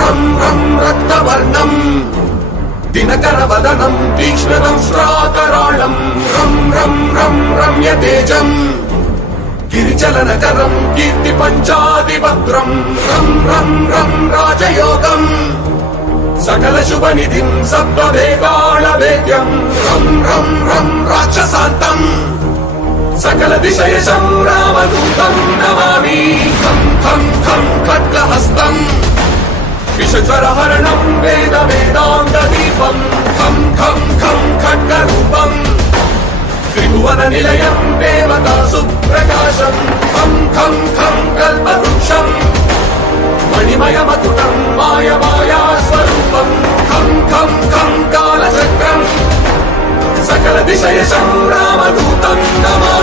रं रं रक्तवर्णं दिनकरवदनं तीक्ष्णं श्राकराळं रं रं रं रम्यतेजं गिरिचलनकरं कीर्तिपञ्चादिभद्रं रं रं रं राजयोगं सकलशुभनिधिं सप्तवेगाळवेद्यं रं रं रं राक्षसान्तं सकलदिशयशं रामदूतं नमामि खं खं खं खड्गहस्तं विषज्वरहरणं वेदाङ्गदीपं खं खं खं खड्गरूपं त्रिभुवननिलयं देवतासुप्रकाशं खं खं खं कल्पवृक्षं मणिमयमकुटं मायमायास्वरूपं खं खं खं कालचक्रं सकलदिशयशं रामदूतं नमामि।